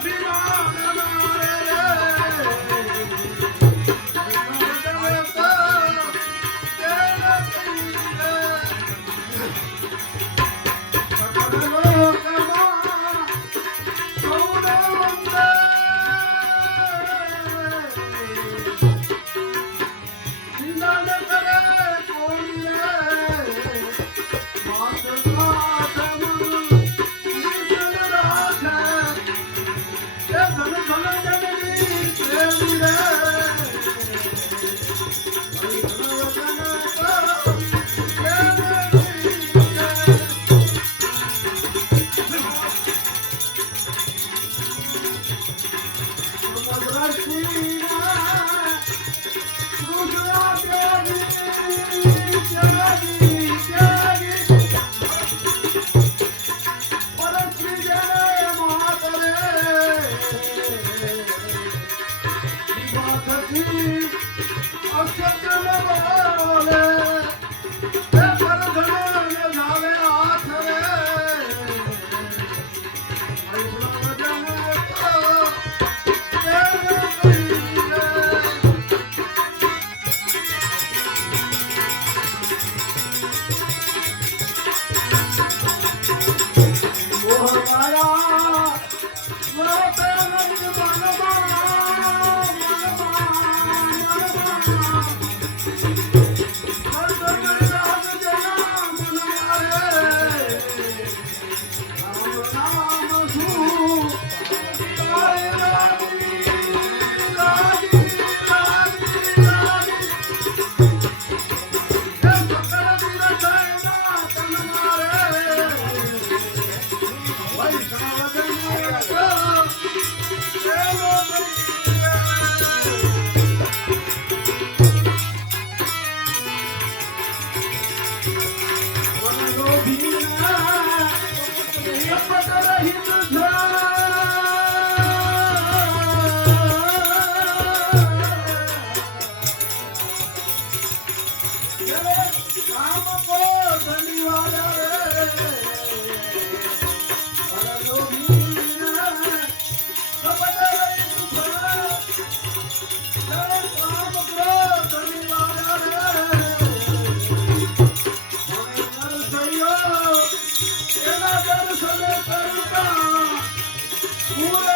tirar. ये पता नहीं तो Whoa! Yeah.